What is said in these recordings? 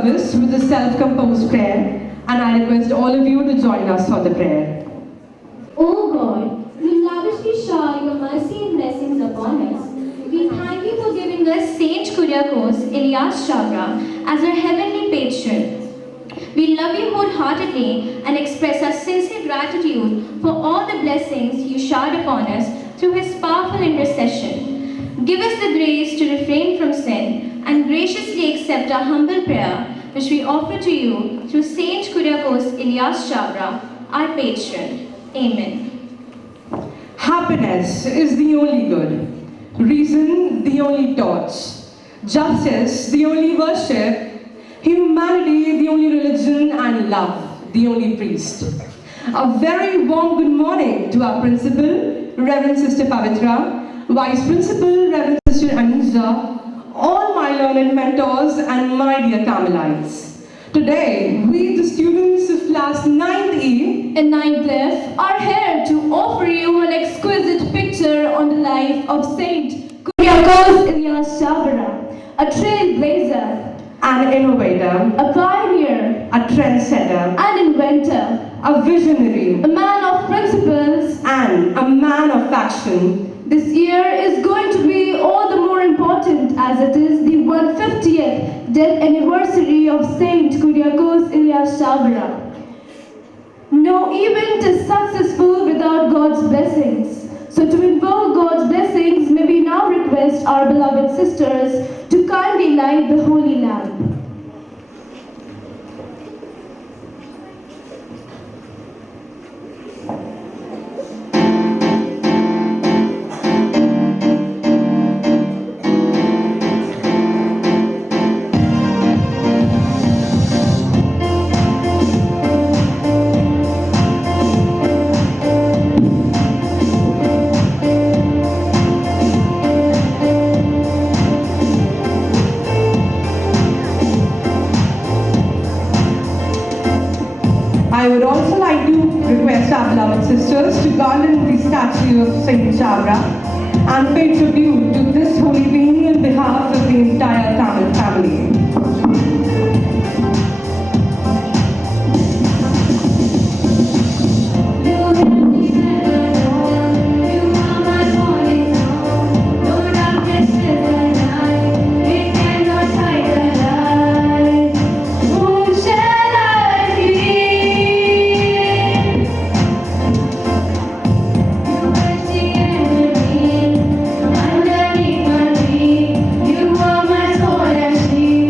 service with a self-composed prayer, and I request all of you to join us for the prayer. O God, you lavishly shower your mercy and blessings upon us. We thank you for giving us Saint Kuriakose Elias Chavara as our heavenly patron. We love you wholeheartedly and express our sincere gratitude for all the blessings you showered upon us through his powerful intercession. Give us the grace to refrain from sin and graciously accept our humble prayer, which we offer to you through Saint Kuriakose Elias Chavara, our patron. Amen. Happiness is the only good, reason the only torch, justice the only worship, humanity the only religion, and love the only priest. A very warm good morning to our principal, Reverend Sister Pavitra, Vice Principal, Reverend Sister Anuja, all my learned mentors and my dear Carmelites. Today, we, the students of class 9th E and 9th F, are here to offer you an exquisite picture on the life of Saint Kuriakose Elias Chavara, a trailblazer, an innovator, a pioneer, a trendsetter, an inventor, a visionary, a man of principles, and a man of action. This year is going to be all the more important as it is the 150th death anniversary of Saint Kuriakose Elias Chavara. No event is successful without God's blessings. So to invoke God's blessings, may we now request our beloved sisters to kindly light the holy lamp. I would also like to request our beloved sisters to garland the statue of Saint Chavara and pay tribute to this holy being on behalf of the entire Tamil family. You are my soul and she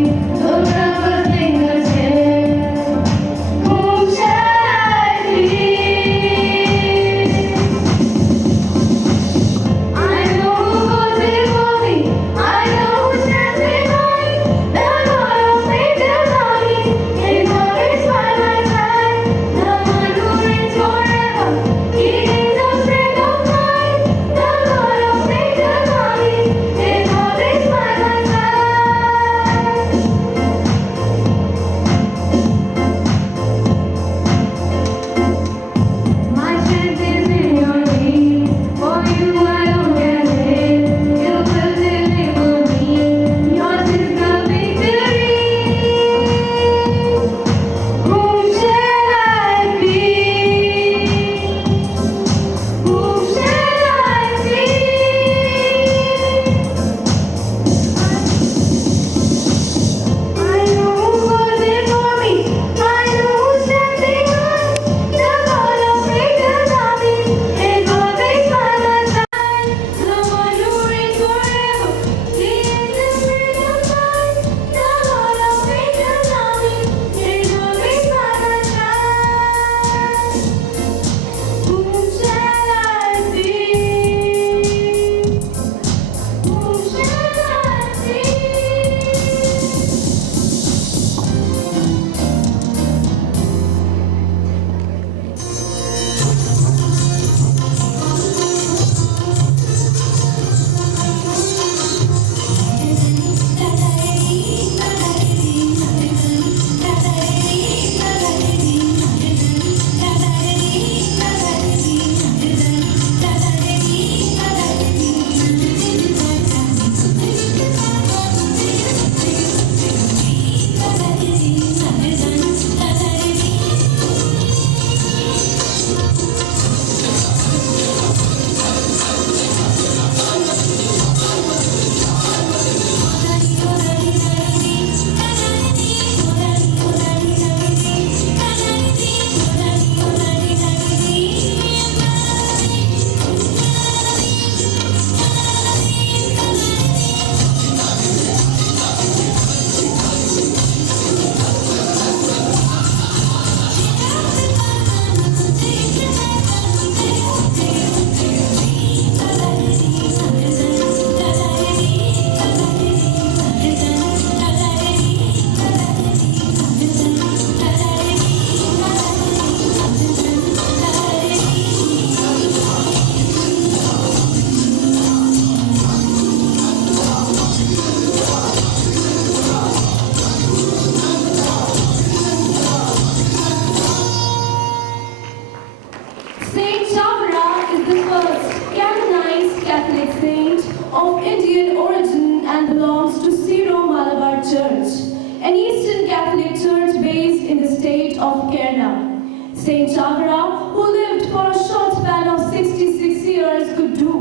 in the state of Kerala. Saint Chavara, who lived for a short span of 66 years, could do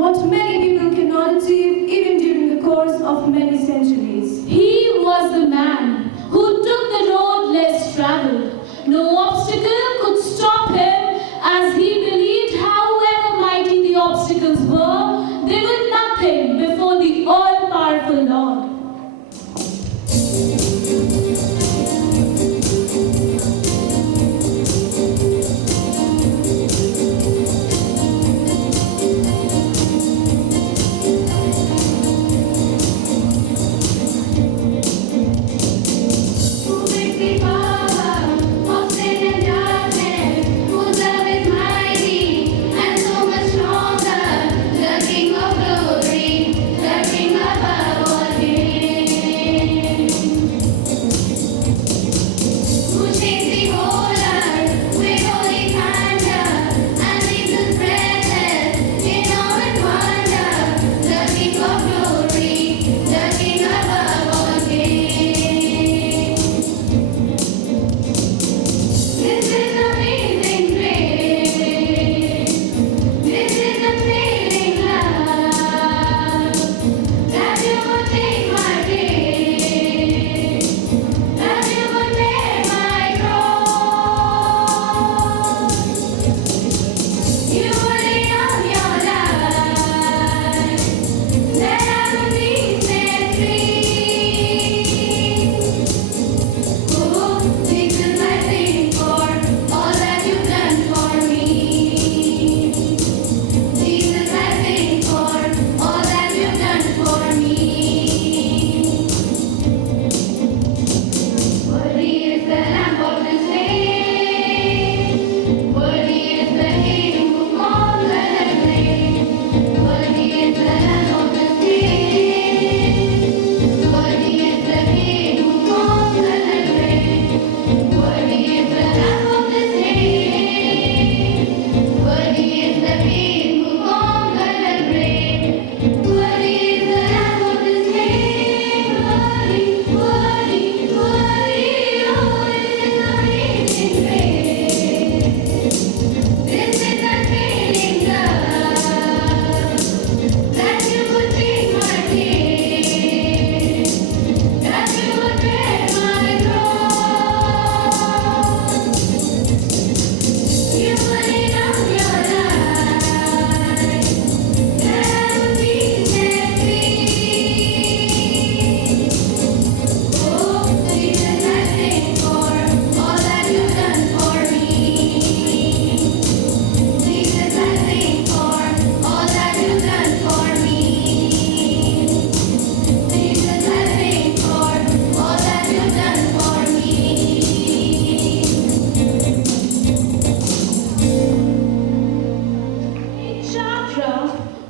what many people cannot achieve even during the course of many centuries. He was the man who took the road less traveled. No obstacle could stop him, as he believed however mighty the obstacles were, they were nothing before the all-powerful Lord.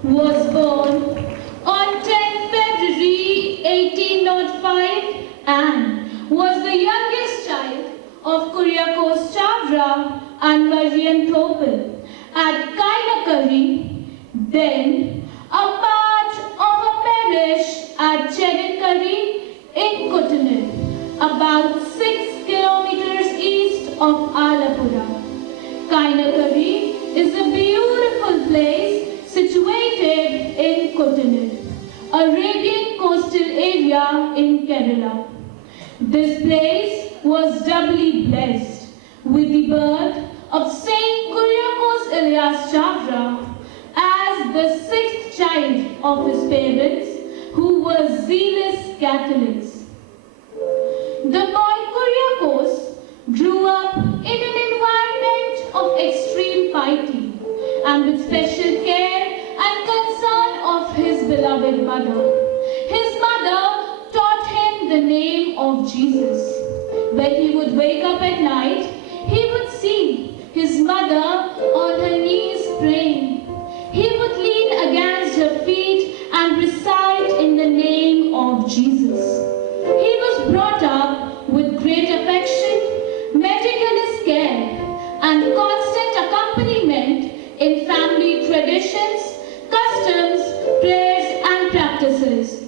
Was born on 10th February 1805 and was the youngest child of Kuryakos Chavara and Marian Topil at Kainakari, then a part of a parish at Chedinkari in Kuttanur, about 6 kilometers east of Alapura. Kainakari is a beautiful place situated in Kuttanur, Arabian coastal area in Kerala. This place was doubly blessed with the birth of Saint Kuryakos Elias Chavara as the sixth child of his parents, who were zealous Catholics. The boy Kuryakos grew up in an environment of extreme piety and with special care and concern of his beloved mother. His mother taught him the name of Jesus. When he would wake up at night, he would see his mother on her knees praying. He would lean against her feet and recite in the name of Jesus. He was brought up with great affection, meticulous care, and constant accompaniment in family traditions, customs, prayers, and practices.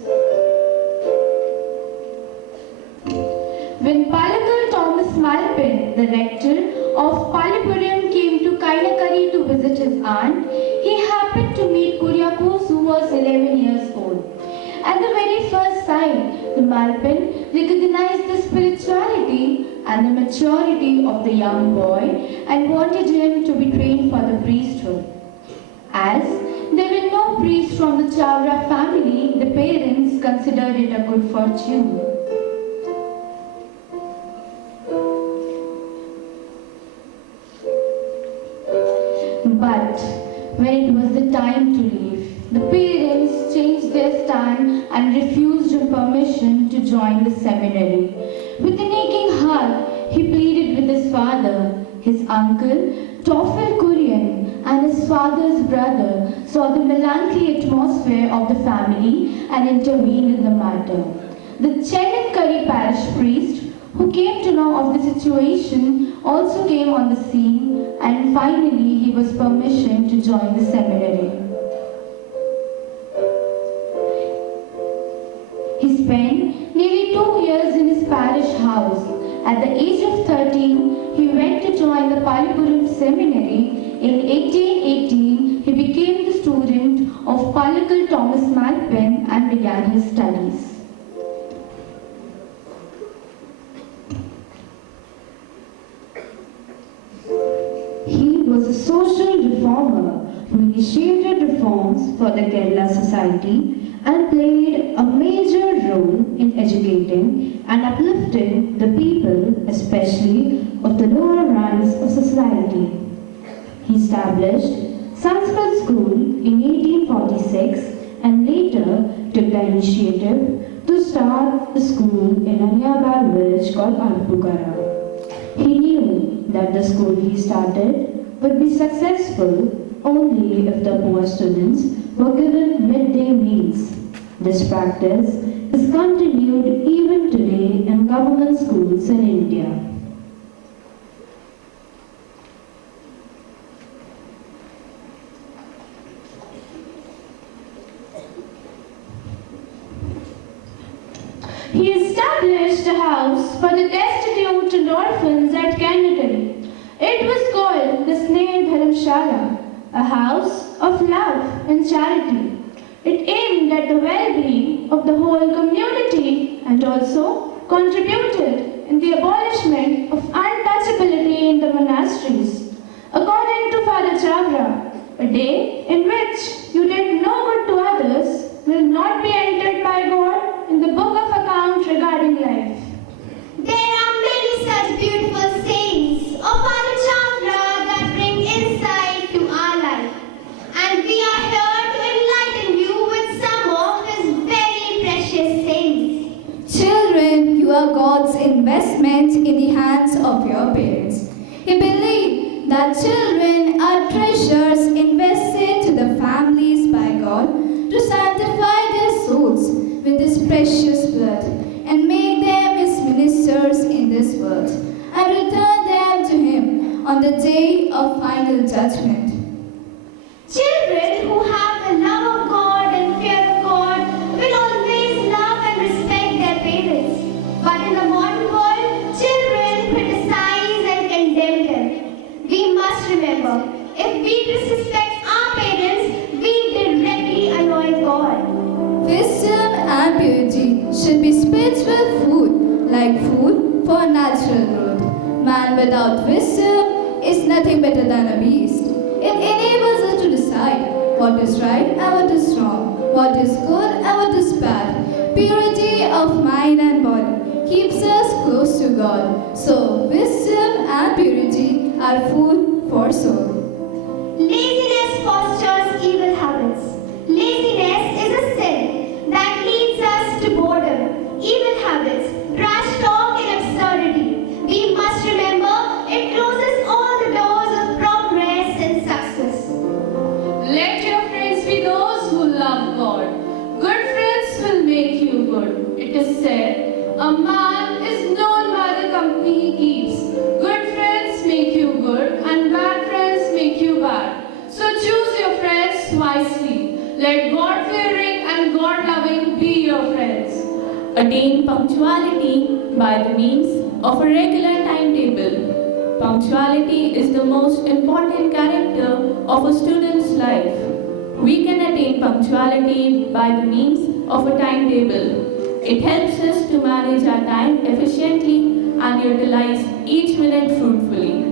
When Palakal Thomas Malpin, the rector of Palipuram, came to Kainakari to visit his aunt, he happened to meet Kuriakose, who was 11 years old. At the very first sight, the Malpin recognized the spirituality and the maturity of the young boy and wanted him to be trained for the priesthood. As there were no priests from the Chavara family, the parents considered it a good fortune. But when it was the time to leave, the parents changed their stand and refused him permission to join the seminary. With an aching heart, he pleaded with his father. His uncle, Toffel Kurian, and his father's brother saw the melancholy atmosphere of the family and intervened in the matter. The Chenankari parish priest, who came to know of the situation, also came on the scene, and finally he was permission to join the seminary. He spent nearly 2 years in his parish house. At the age of 13, he went to join the Palipuram seminary. In 1818, he became the student of Palakal Thomas Malpin and began his studies. He was a social reformer who initiated reforms for the Kerala society and played a major role in educating and uplifting the people, especially of the lower ranks of society. He established Sanskrit school in 1846 and later took the initiative to start a school in a nearby village called Alpukara. He knew that the school he started would be successful only if the poor students were given midday meals. This practice is continued even today in government schools in India. He established a house for the destitute and orphans at Canterbury. It was called the Sneh Dharamshala, a house of love and charity. It aimed at the well-being of the whole community and also contributed in the abolishment of untouchability in the monasteries. According to Father Chavara, a day in which you did no good to others will not be entered by God in the book of account regarding life. There are many such beautiful sayings of Father Chavara that bring insight to our life. And we are here to enlighten you with some of his very precious sayings. Children, you are God's investment in the hands of your parents. He believed that children are treasures invested to the families by God to sanctify their souls with his precious blood and make them his ministers in this world and return them to him on the day of final judgment. Children who have the love of God and fear of God will always love and respect their parents. But in the modern world, children criticize and condemn them. We must remember, if we disrespect our parents, we directly annoy God. Wisdom and purity should be spiritual food, like food for natural growth. Man without wisdom is nothing better than a beast. It enables us to decide what is right and what is wrong, what is good and what is bad. Purity of mind and body keeps us close to God. So, wisdom and purity are food for soul. Laziness fosters evil habits. Laziness is a sin that leads us to boredom, evil habits, rash talk and absurdity. We must remember it closes all the doors of progress and success. Let your friends be those who love God. Good friends will make you good. It is said, a man is known by the company he keeps. Good friends make you good and bad friends make you bad. So choose your friends wisely. Let God-fearing and God-loving be your friends. Attain punctuality by the means of a regular timetable. timetable. Punctuality is the most important character of a student's life. We can attain punctuality by the means of a timetable. It helps us to manage our time efficiently and utilize each minute fruitfully.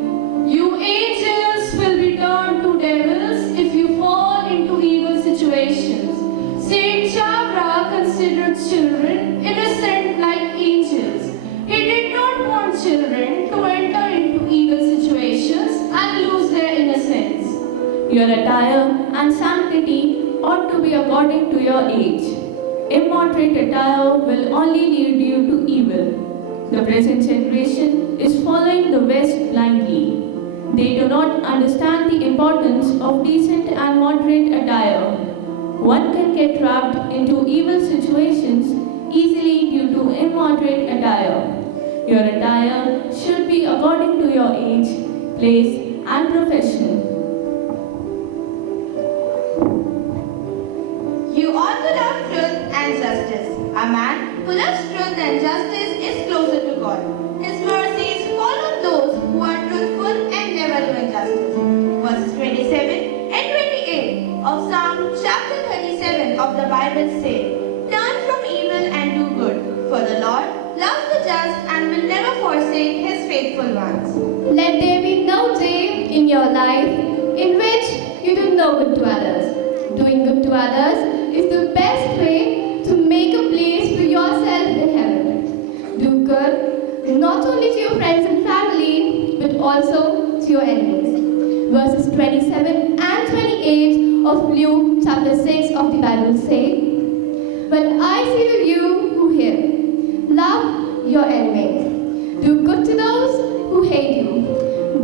You angels will be turned to devils if you fall into evil situations. Saint Chavara considered children innocent like angels. He did not want children to enter into evil situations and lose their innocence. Your attire and sanctity ought to be according to your age. Immoderate attire will only lead you to evil. The present generation is following the West blindly. They do not understand the importance of decent and moderate attire. One can get trapped into evil situations easily due to immoderate attire. Your attire should be according to your age, place, and profession. You ought to love truth and justice. A man who loves truth and justice is closer to God. His mercies follow those who are truthful and never do injustice. Verses 27 and 28 of Psalm chapter 37 of the Bible say, "Turn from evil and do good, for the Lord loves the just and will never forsake his faithful ones." Let there be no day in your life in which you do no good to others. Doing good to others is the best way to make a place for yourself in heaven. Do good not only to your friends and family, but also to your enemies. Verses 27 and 28 of Luke chapter 6 of the Bible say, "But I say to you who hear, love your enemies. Do good to those who hate you.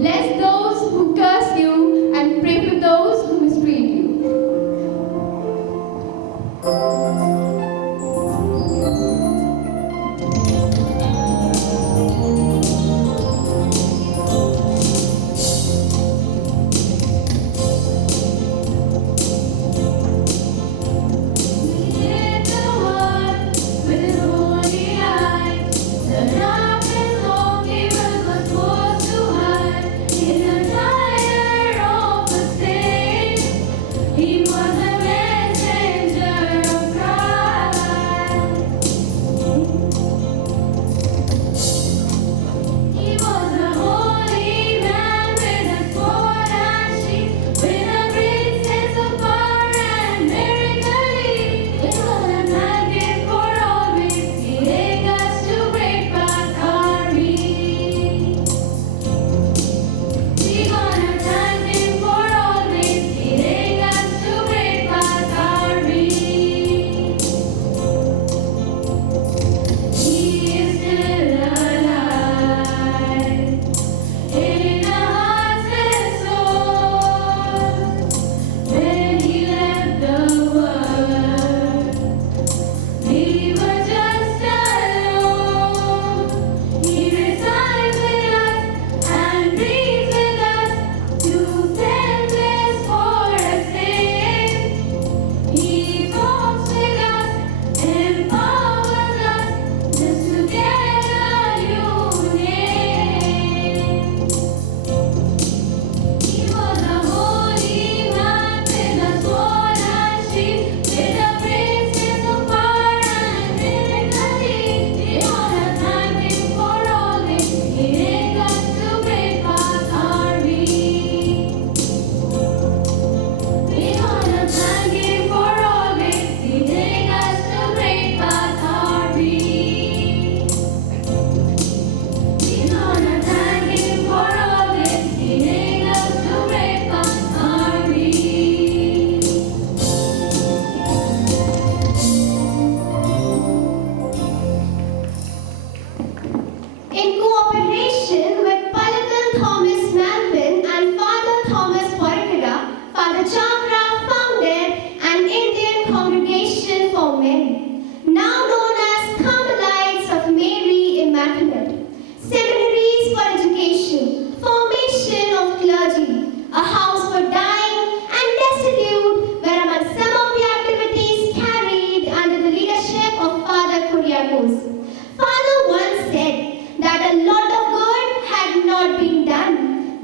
Bless those who curse you and pray for those who mistreat you." With his holy light, the darkness all he will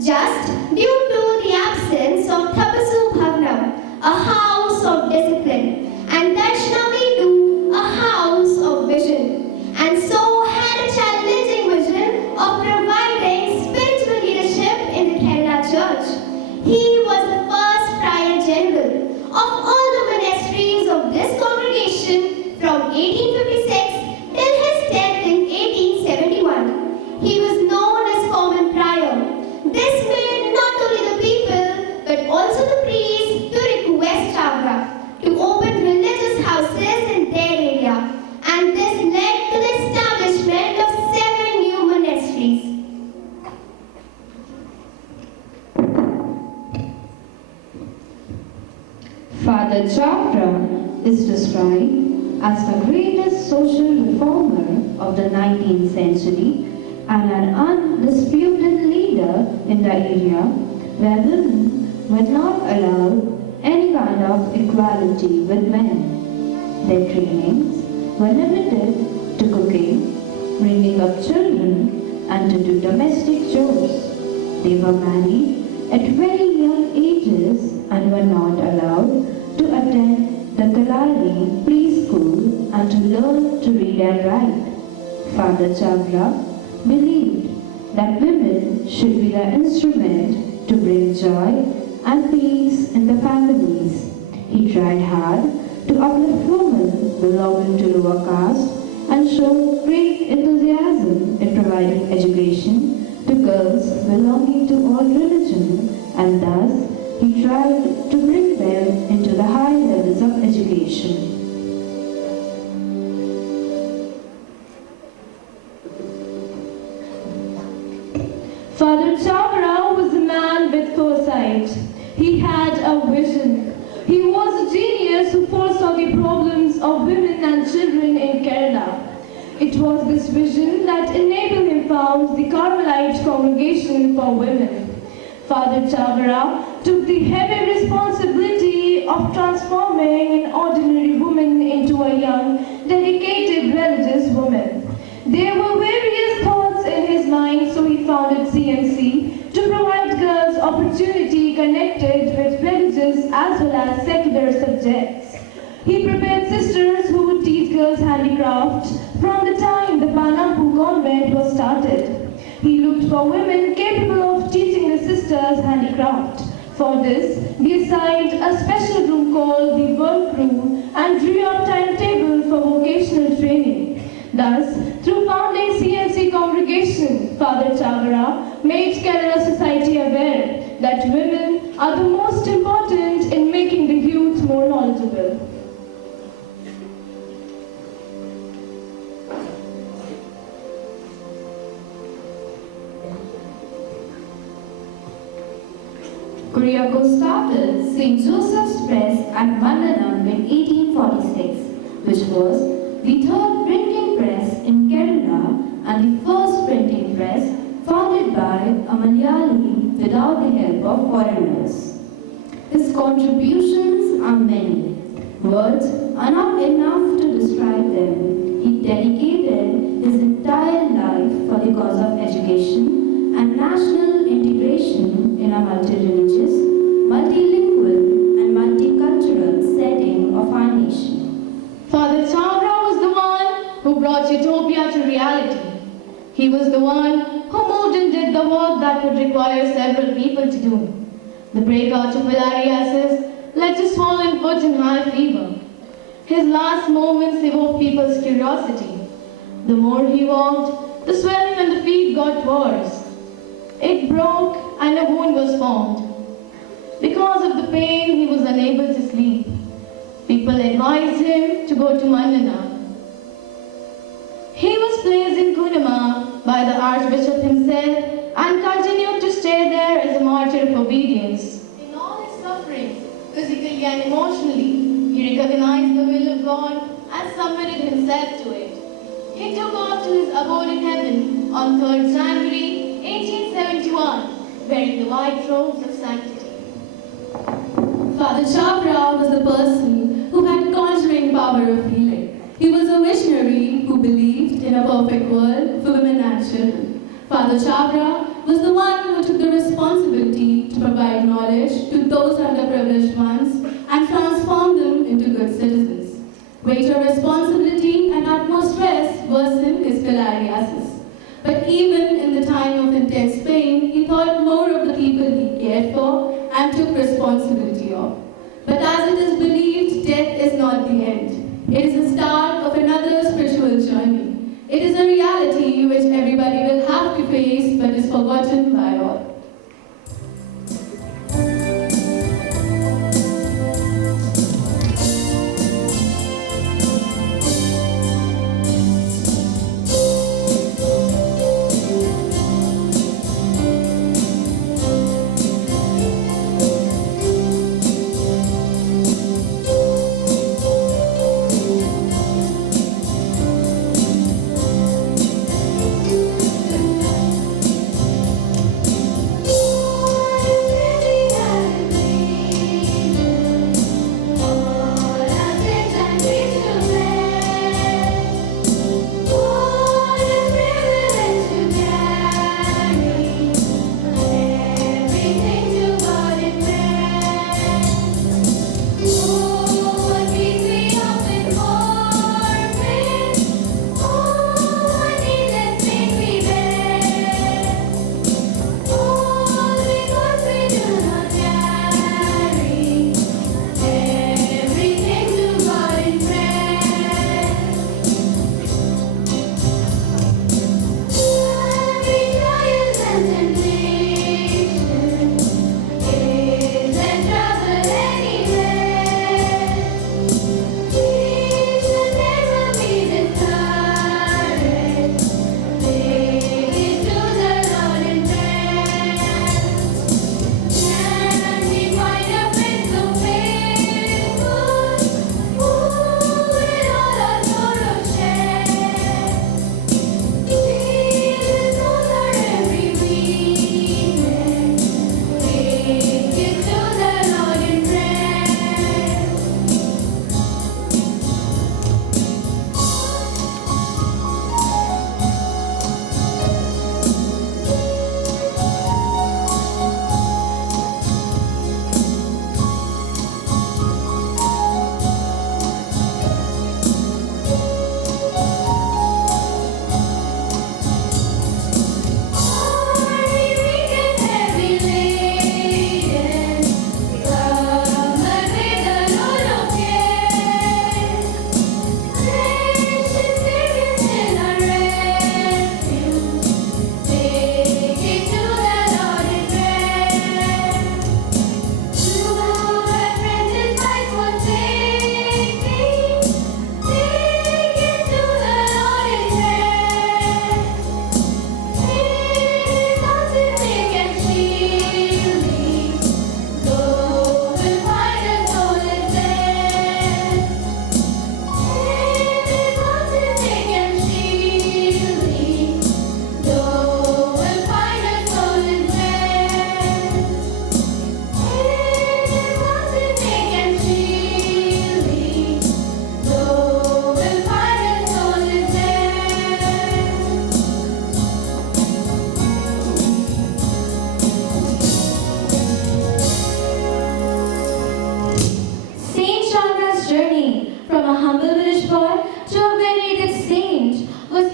just due to the absence of Tapasu Bhagnam, a house of discipline, and Darshanamidu, a house of vision, and so had a challenging vision of providing spiritual leadership in the Kerala church. He was the first prior general of all the monasteries of this congregation from 1856 till his death in 1871. He was known as common prior. This made not only the people but also the priests to request Chavara to open religious houses in their area, and this led to the establishment of 7 new monasteries. Father Chavara is described as the greatest social reformer of the 19th century and an undisputed leader in the area where women were not allowed any kind of equality with men. Their trainings were limited to cooking, bringing up children, and to do domestic chores. They were married at very young ages and were not allowed to attend the Kalari preschool and to learn to read and write. Father Chavara believed that women should be the instrument to bring joy and peace in the families. He tried hard to uplift women belonging to lower caste and showed great enthusiasm in providing education to girls belonging to all religions, and thus he tried to bring them into the high levels of education. Father Chavara was a man with foresight. He had a vision. He was a genius who foresaw the problems of women and children in Kerala. It was this vision that enabled him found the Carmelite congregation for women. Father Chavara took the heavy responsibility of transforming an ordinary woman into a young, dedicated religious woman. There were various thoughts in his mind, so he founded CMC to provide girls opportunity connected with religious as well as secular subjects. He prepared sisters who would teach girls handicraft from the time the Panampu convent was started. He looked for women capable of teaching the sisters handicraft. For this, he assigned a special room called the work room and drew up timetable for vocational training. Thus, through founding CMC congregation, Father Chavara made Kerala society aware that women are the most important in making the youth more knowledgeable. Kuriakose started St. Joseph's Press at Mandanam in 1846, which was the third printing press in Kerala and the first printing press founded by a Malayali without the help of foreigners. His contributions are many. Words are not enough to describe them. He dedicated his entire life for the cause of education and national integration in a multi-religious, multilingual and multicultural setting of our nation. Father Chavara was the one who brought utopia to reality. He was the one who moved and did the work that would require several people to do. The breakout of filariasis led to swollen foot and high fever. His last moments evoked people's curiosity. The more he walked, the swelling on the feet got worse. It broke and a wound was formed. Because of the pain, he was unable to sleep. People advised him to go to Mandana. He was placed in Kunama by the Archbishop himself and continued to stay there as a martyr of obedience. In all his sufferings, physically and emotionally, he recognized the will of God and submitted himself to it. He took off to his abode in heaven on 3rd January 1871, wearing the white robes of sanctity. Father Chavara was the person who had conjuring power of healing. He was a visionary who believed in a perfect world for women and children. Father Chavara was the one who took the responsibility to provide knowledge to those underprivileged ones and transform them into good citizens. Greater responsibility and utmost stress worsened his filariasis. But even in the time of intense pain, he thought more of the people he cared for and took responsibility of. But as it is believed, death is not the end. It is the start of another spiritual journey. It is a reality which everybody will have to face but is forgotten by all.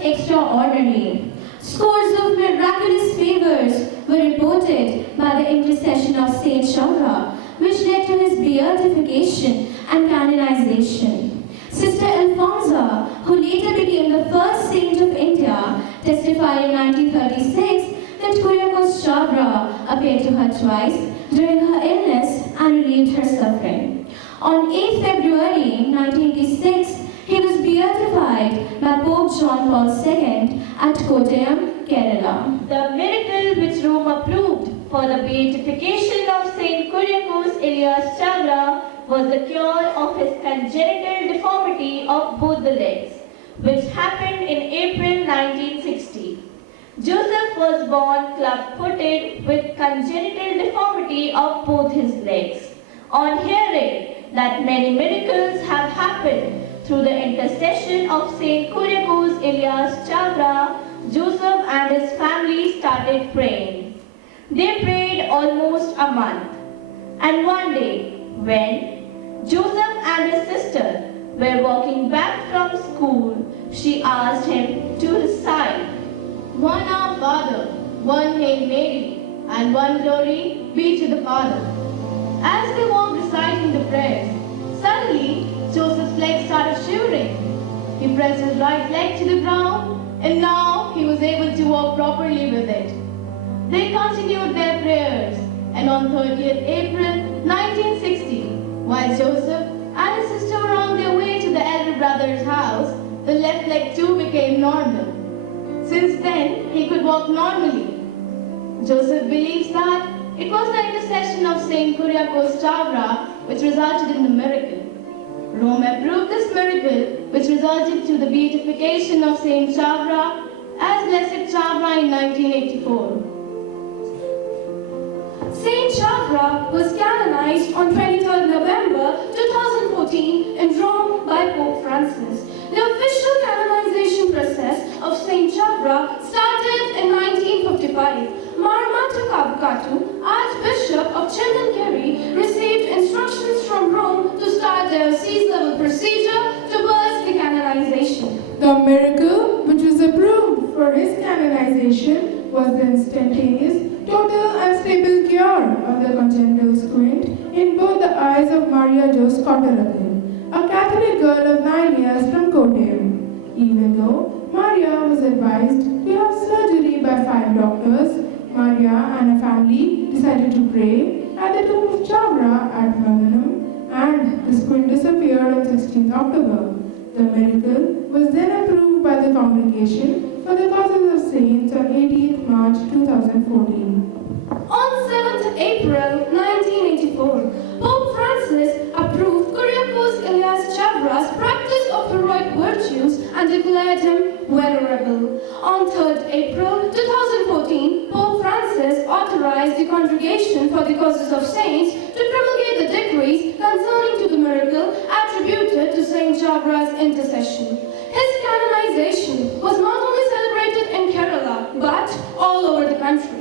extraordinary. Scores of miraculous favors were reported by the intercession of Saint Chavara, which led to his beatification and canonization. Sister Alfonsa, who later became the first saint of India, testified in 1936 that Kuriakose Chavara appeared to her twice during her illness and relieved her suffering. On 8 February 1986, he was beatified by Pope John Paul II at Kottayam, Kerala. The miracle which Rome approved for the beatification of Saint Kuriakose Elias Chavara was the cure of his congenital deformity of both the legs, which happened in April 1960. Joseph was born club-footed with congenital deformity of both his legs. On hearing that many miracles have happened through the intercession of Saint Kuriakose Elias Chavara, Joseph and his family started praying. They prayed almost a month. And one day, when Joseph and his sister were walking back from school, she asked him to recite, One Our Father, one Hail Mary, and one glory be to the Father. As they walked reciting the prayers, suddenly Joseph's leg started shivering. He pressed his right leg to the ground, and now he was able to walk properly with it. They continued their prayers, and on 30th April 1960, while Joseph and his sister were on their way to the elder brother's house, the left leg too became normal. Since then, he could walk normally. Joseph believes that it was the intercession of Saint Kuriakose Chavara which resulted in the miracle. Rome approved this miracle, which resulted to the beatification of Saint Chavara as Blessed Chavara in 1984. Saint Chavara was canonized on 23rd November 2014 in Rome by Pope Francis. The official canonization process of Saint Chavara started in 1955. Marmata Kavkatu, Archbishop of Childenkerry, received instructions from Rome to start a diocese-level procedure towards the canonization. The miracle which was approved for his canonization was the instantaneous, total and stable cure of the congenital squint in both the eyes of Maria Jos Kotterathin, a Catholic girl of 9 years from Kottayam. Even though Maria was advised to have surgery by 5 doctors, Maria and her family decided to pray at the tomb of Chavara at Mananam, and the squint disappeared on 16th October. The miracle was then approved by the congregation for the causes of saints on 18th March 2014. On 7th April 1984, Pope Francis approved Kuriakose Elias Chavara's practice of heroic virtues and declared him venerable. On 3rd April 2014, Pope Francis authorized the Congregation for the Causes of Saints to promulgate the decrees concerning to the miracle attributed to Saint Chavara's intercession. His canonization was not only celebrated in Kerala, but all over the country.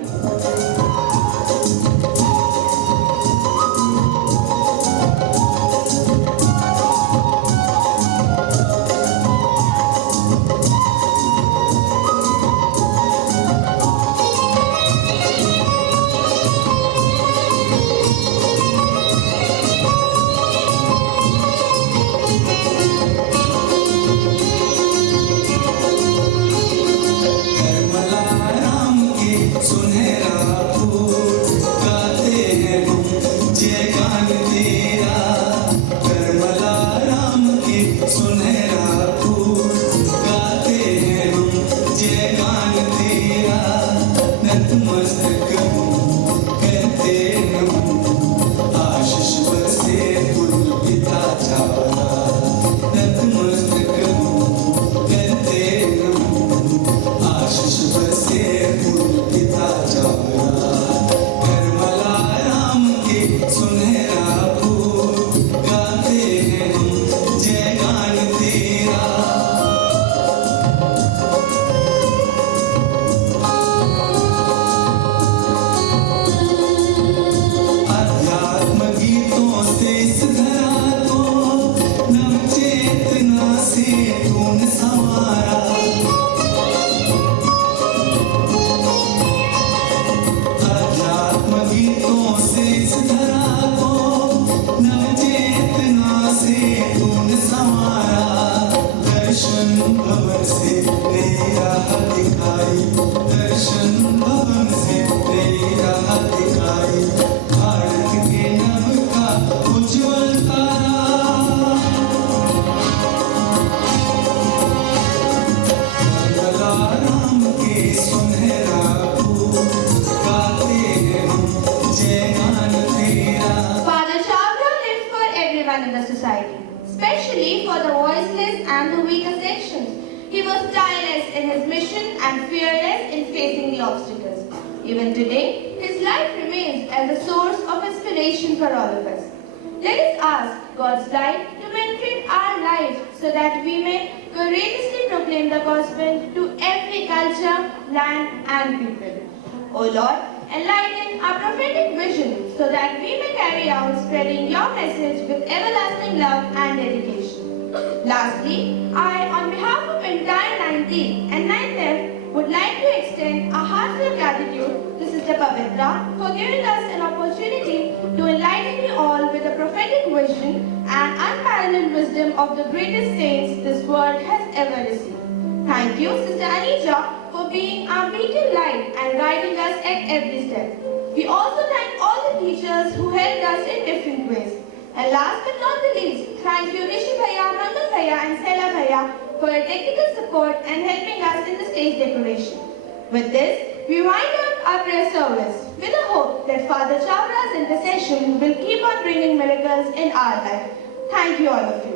in the society, especially for the voiceless and the weaker sections. He was tireless in his mission and fearless in facing the obstacles. Even today, his life remains as a source of inspiration for all of us. Let us ask God's light to penetrate our lives so that we may courageously proclaim the gospel to every culture, land, and people. O Lord, enlighten our prophetic vision so that we may carry out spreading your message with everlasting love and dedication. Lastly, I, on behalf of entire 9th and 9th would like to extend a heartfelt gratitude to Sister Pavitra for giving us an opportunity to enlighten you all with the prophetic vision and unparalleled wisdom of the greatest saints this world has ever received. Thank you, Sister Anija, for being our beacon light and guiding us at every step. We also thank all the teachers who helped us in different ways. And last but not the least, thank you Rishi Bhaiya, Mangal Bhaiya and Sela Bhaiya for your technical support and helping us in the stage decoration. With this, we wind up our prayer service with the hope that Father Chavara's intercession will keep on bringing miracles in our life. Thank you all of you.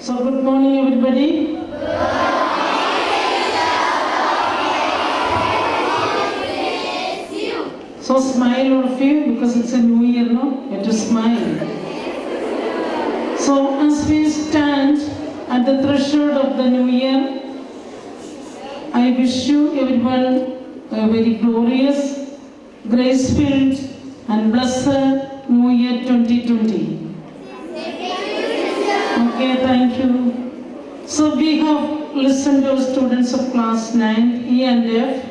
So good morning everybody. So smile all of you because it's a new year, no? You have to smile. So as we stand at the threshold of the new year, I wish you everyone a very glorious, grace-filled and blessed New Year 2020. Okay, thank you. So we have listened to students of class 9, E and F.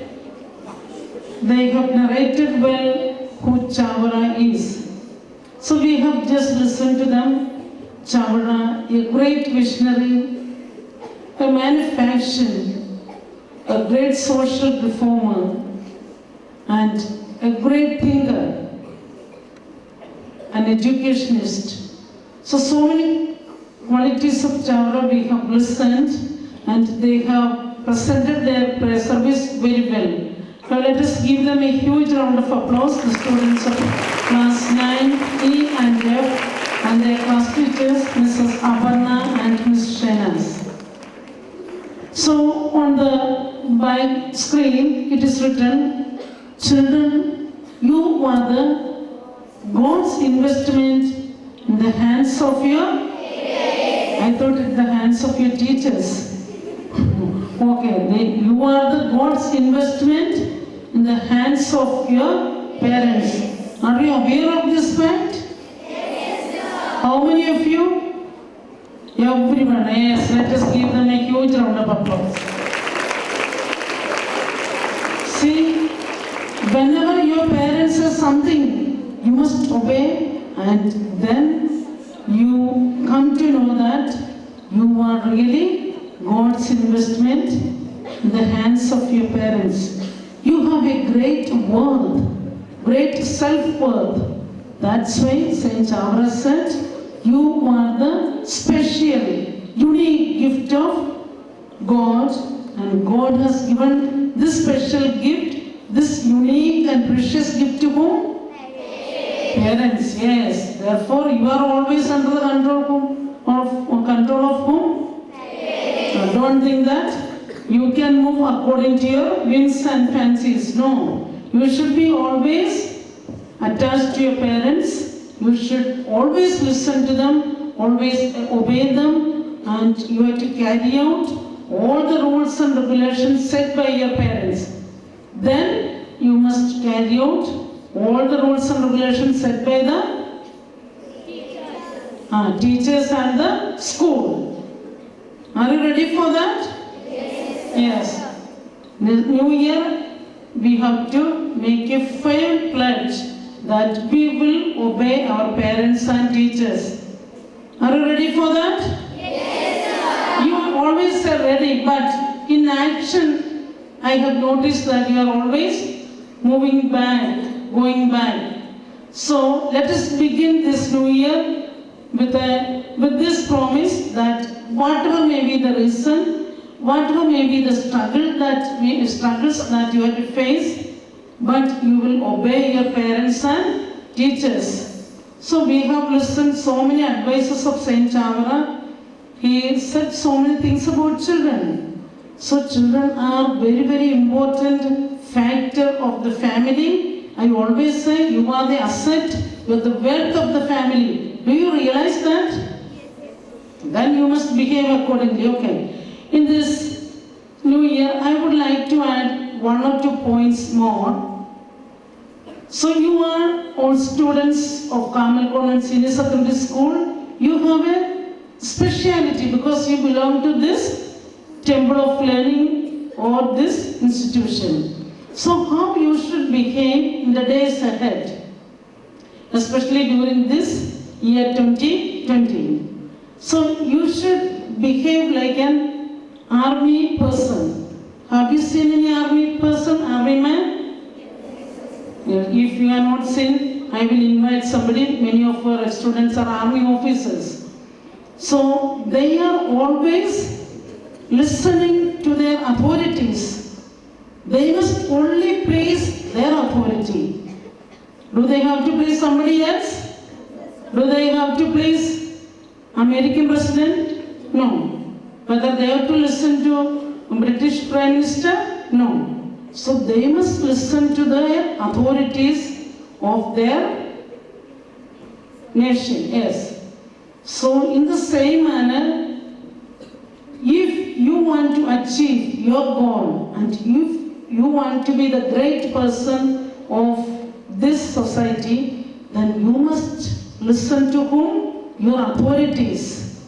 They have narrated well who Chavara is. So we have just listened to them. Chavara, a great visionary, a man of action, a great social reformer, and a great thinker, an educationist. So many qualities of Chavara we have listened, and they have presented their prayer service very well. So let us give them a huge round of applause, the students of class 9, E and F, and their class teachers, Mrs. Aparna and Ms. Shenas. So on the back screen, it is written, children, you are the God's investment in the hands of your, I thought in the hands of your teachers. Okay, you are the God's investment in the hands of your parents. Are you aware of this fact? Yes, sir. How many of you? Everyone. Yes, let us give them a huge round of applause. See, whenever your parents say something, you must obey, and then you come to know that you are really God's investment in the hands of your parents. You have a great worth, great self-worth. That's why Saint Chavara said, you are the special, unique gift of God, and God has given this special gift, this unique and precious gift to whom? Parents, yes. Therefore, you are always under the control of whom? Don't think that you can move according to your whims and fancies. No. You should be always attached to your parents. You should always listen to them, always obey them, and you have to carry out all the rules and regulations set by your parents. Then you must carry out all the rules and regulations set by the teachers and the school. Are you ready for that? Yes. This new year, we have to make a firm pledge that we will obey our parents and teachers. Are you ready for that? Yes, sir. You always say ready, but in action, I have noticed that you are always moving back, going back. So let us begin this new year with this promise that whatever may be the reason, whatever may be the struggles that you have to face, but you will obey your parents and teachers. So we have listened so many advices of Saint Chavara. He said so many things about children. So children are very, very important factor of the family. I always say you are the asset, you are the wealth of the family. Do you realize that? Then you must behave accordingly. Okay. In this new year, I would like to add 1 or 2 points more. So you are all students of Carmel Convent Senior Secondary School. You have a speciality because you belong to this temple of learning or this institution. So how you should behave in the days ahead, especially during this year 2020. So you should behave like an army person. Have you seen any army person, army man? If you are not seen, I will invite somebody. Many of our students are army officers. So they are always listening to their authorities. They must only please their authority. Do they have to please somebody else? Do they have to please American president? No. Whether they have to listen to British Prime Minister? No. So they must listen to the authorities of their nation. Yes. So in the same manner, if you want to achieve your goal and if you want to be the great person of this society, then you must listen to whom? Your authorities.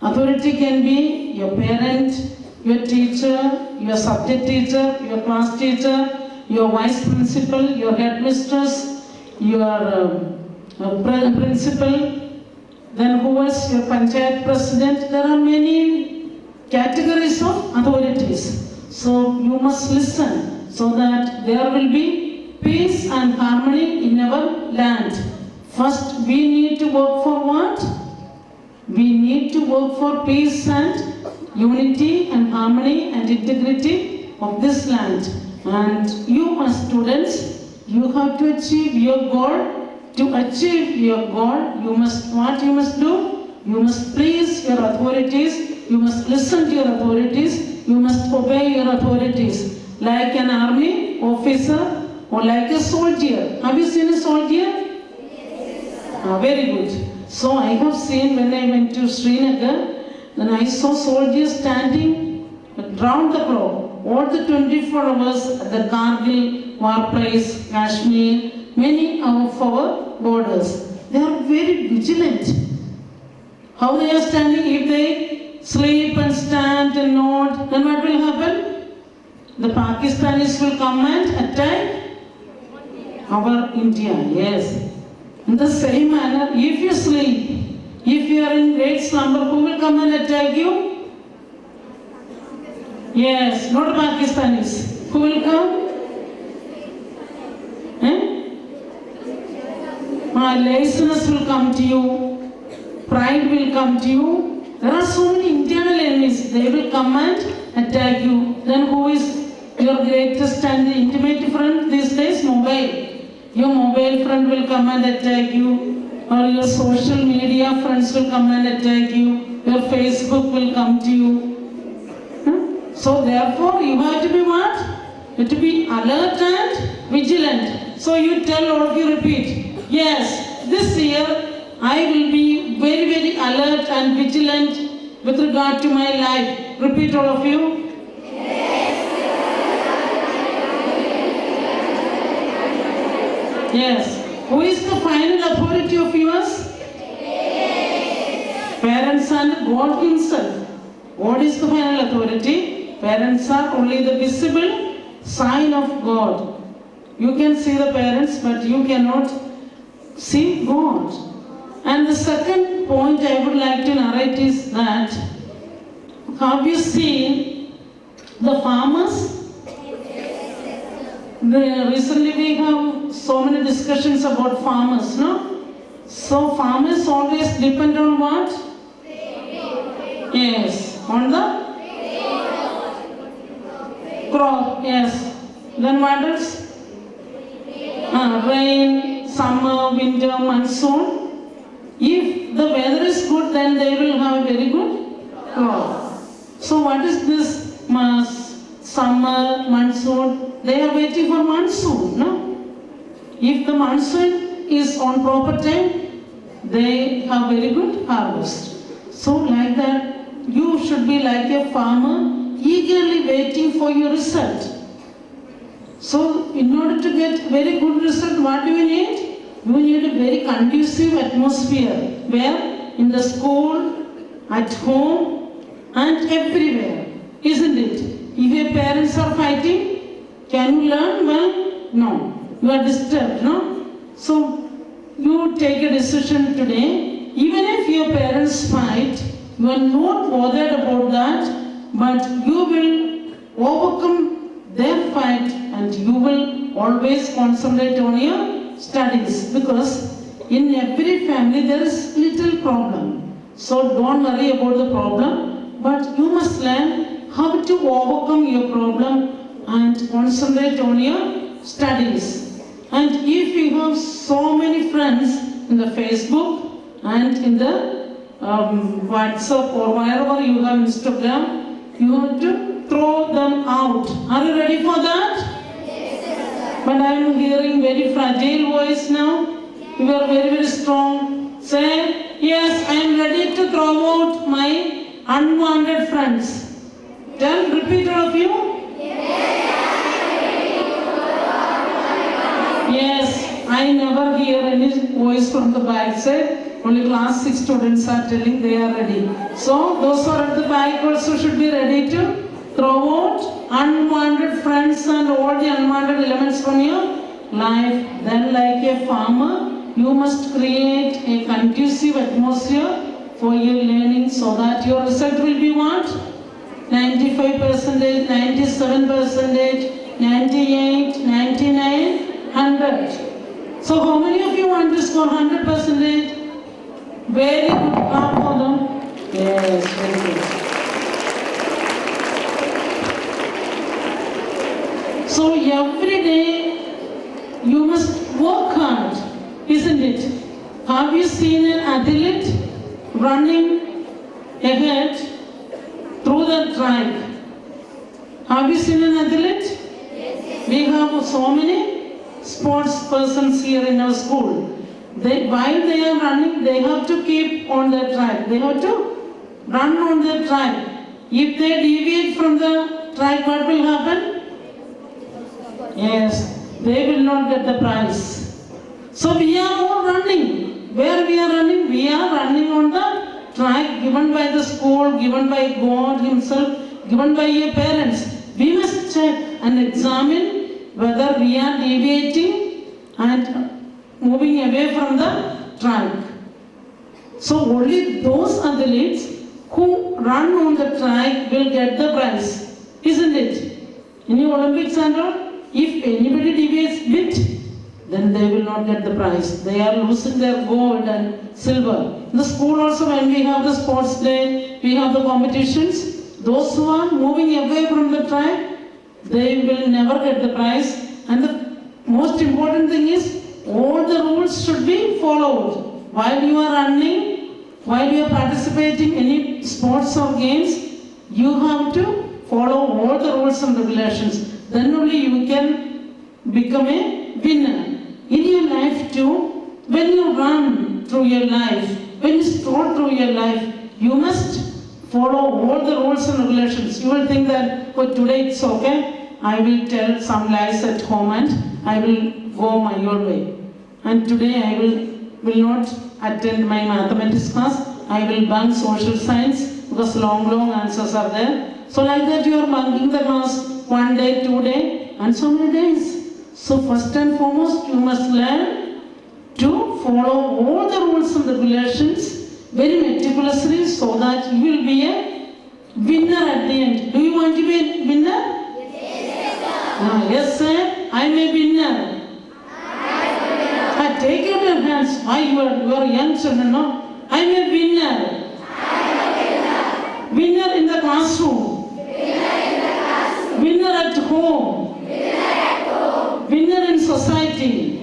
Authority can be your parent, your teacher, your subject teacher, your class teacher, your vice principal, your headmistress, your principal, then who was your panchayat president. There are many categories of authorities. So you must listen so that there will be peace and harmony in our land. First, we need to work for what? We need to work for peace and unity and harmony and integrity of this land. And you as students, you have to achieve your goal. To achieve your goal, you must, what you must do? You must please your authorities. You must listen to your authorities. You must obey your authorities. Like an army officer or like a soldier. Have you seen a soldier? Very good. So I have seen when I went to Srinagar, then I saw soldiers standing round the clock, all the 24 hours at the Kargil war place, Kashmir, many of our borders. They are very vigilant. How they are standing? If they sleep and stand and nod, then what will happen? The Pakistanis will come and attack our India. Yes. In the same manner, if you sleep, if you are in great slumber, who will come and attack you? Yes, not Pakistanis. Who will come? Laziness will come to you. Pride will come to you. There are so many internal enemies. They will come and attack you. Then who is your greatest and intimate friend these days? Mobile. Your mobile friend will come and attack you, or your social media friends will come and attack you, your Facebook will come to you. So therefore you have to be what? You have to be alert and vigilant. So you tell all of you, repeat, yes, this year I will be very, very alert and vigilant with regard to my life? Repeat, all of you. Yes. Who is the final authority of yours? Parents and God Himself. What is the final authority? Parents are only the visible sign of God. You can see the parents, but you cannot see God. And the second point I would like to narrate is that, have you seen the farmers? Recently we have so many discussions about farmers, no? So farmers always depend on what? Yes, on the crop, yes. Then what else? Rain, summer, winter, monsoon. If the weather is good, then they will have a very good crop. So what is this summer, monsoon? They are waiting for monsoon, no? If the monsoon is on proper time, they have very good harvest. So like that, you should be like a farmer, eagerly waiting for your result. So in order to get very good result, what do you need? You need a very conducive atmosphere, where in the school, at home, and everywhere, isn't it? If your parents are fighting, can you learn? Well, no. You are disturbed, no? So you take a decision today. Even if your parents fight, you are not bothered about that, but you will overcome their fight and you will always concentrate on your studies, because in every family there is little problem. So don't worry about the problem, but you must learn how to overcome your problem and concentrate on your studies. And if you have so many friends in the Facebook and in the WhatsApp or wherever you have Instagram, you have to throw them out. Are you ready for that? Yes, but I am hearing very fragile voice now. You are very, very strong. Say, yes, I am ready to throw out my unwanted friends. Tell, repeat, all of you. Yes, I never hear any voice from the back. Say, only class 6 students are telling they are ready. So those who are at the back also should be ready to throw out unwanted friends and all the unwanted elements from your life. Then like a farmer, you must create a conducive atmosphere for your learning, so that your result will be what? 95%, 97%, 98, 99, 100. So how many of you want to score 100%? Very good. Clap for them. Yes, very good. So every day you must work hard, isn't it? Have you seen an athlete running ahead through the track? Have you seen an athlete? Yes. We have so many sports persons here in our school. While they are running, they have to keep on the track. They have to run on the track. If they deviate from the track, what will happen? Yes, they will not get the prize. So we are all running. Where we are running? We are running on the track given by the school, given by God Himself, given by your parents. We must check and examine whether we are deviating and moving away from the track. So only those athletes who run on the track will get the prize, isn't it? In the Olympics and all, if anybody deviates bit, then they will not get the prize. They are losing their gold and silver. In the school also, when we have the sports day, we have the competitions, those who are moving away from the track, they will never get the prize. And the most important thing is, all the rules should be followed. While you are running, while you are participating in any sports or games, you have to follow all the rules and regulations. Then only you can become a winner. In your life too, when you run through your life, when you stroll through your life, you must follow all the rules and regulations. You will think that, oh, today it's okay, I will tell some lies at home and I will go my own way. And today I will not attend my mathematics class, I will bunk social science because long answers are there. So like that you are bunking the class 1 day, 2 days and so many days. So first and foremost you must learn to follow all the rules and regulations very meticulously so that you will be a winner at the end. Do you want to be a winner? Yes, sir. I'm a winner. Take out your hands. Why you are young children, no? I'm a winner. Winner in the classroom. Winner at home. Winner in society.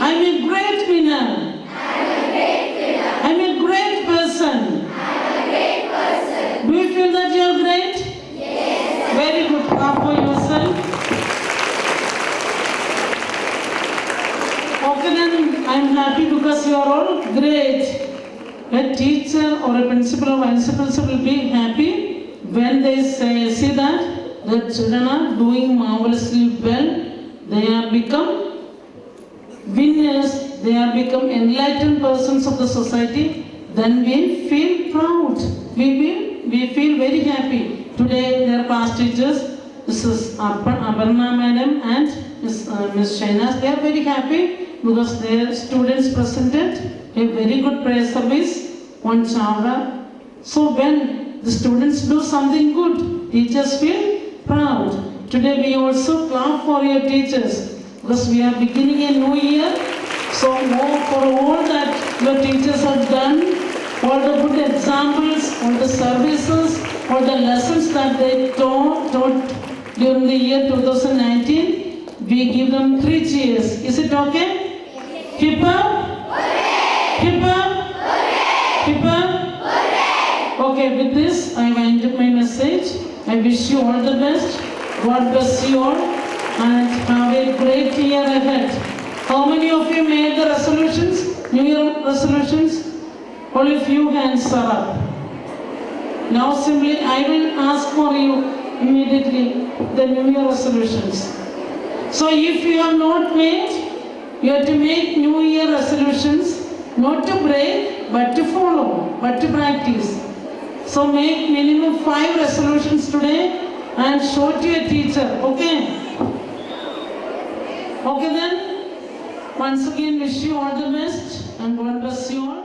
I'm a great winner. I'm a great person. Do you feel that you are great? Yes. Very good. Clap for yourself. Okay, then I'm happy because you are all great. A teacher or a principal or vice principal will be happy when they see that the children are doing marvelously well. They are become winners. They are become enlightened persons of the society. Then we feel proud. We feel very happy. Today their class teachers, Mrs. Aparna Madam and Miss Shainas, they are very happy because their students presented a very good prayer service on Chavara. So when the students do something good, teachers feel proud. Today we also clap for your teachers because we are beginning a new year. So for all that your teachers have done, all the good examples, all the services, all the lessons that they taught during the year 2019, we give them 3 cheers. Is it okay? Hip up! Hip up! Hip up! Okay, with this I wind up my message. I wish you all the best. God bless you all and have a great year ahead. How many of you made the resolutions? New Year resolutions? Only few hands are up. Now simply I will ask for you immediately the New Year resolutions. So if you have not made, you have to make New Year resolutions, not to break, but to follow, but to practice. So make minimum 5 resolutions today and show to your teacher, okay? Okay then, once again wish you all the best and God bless you all.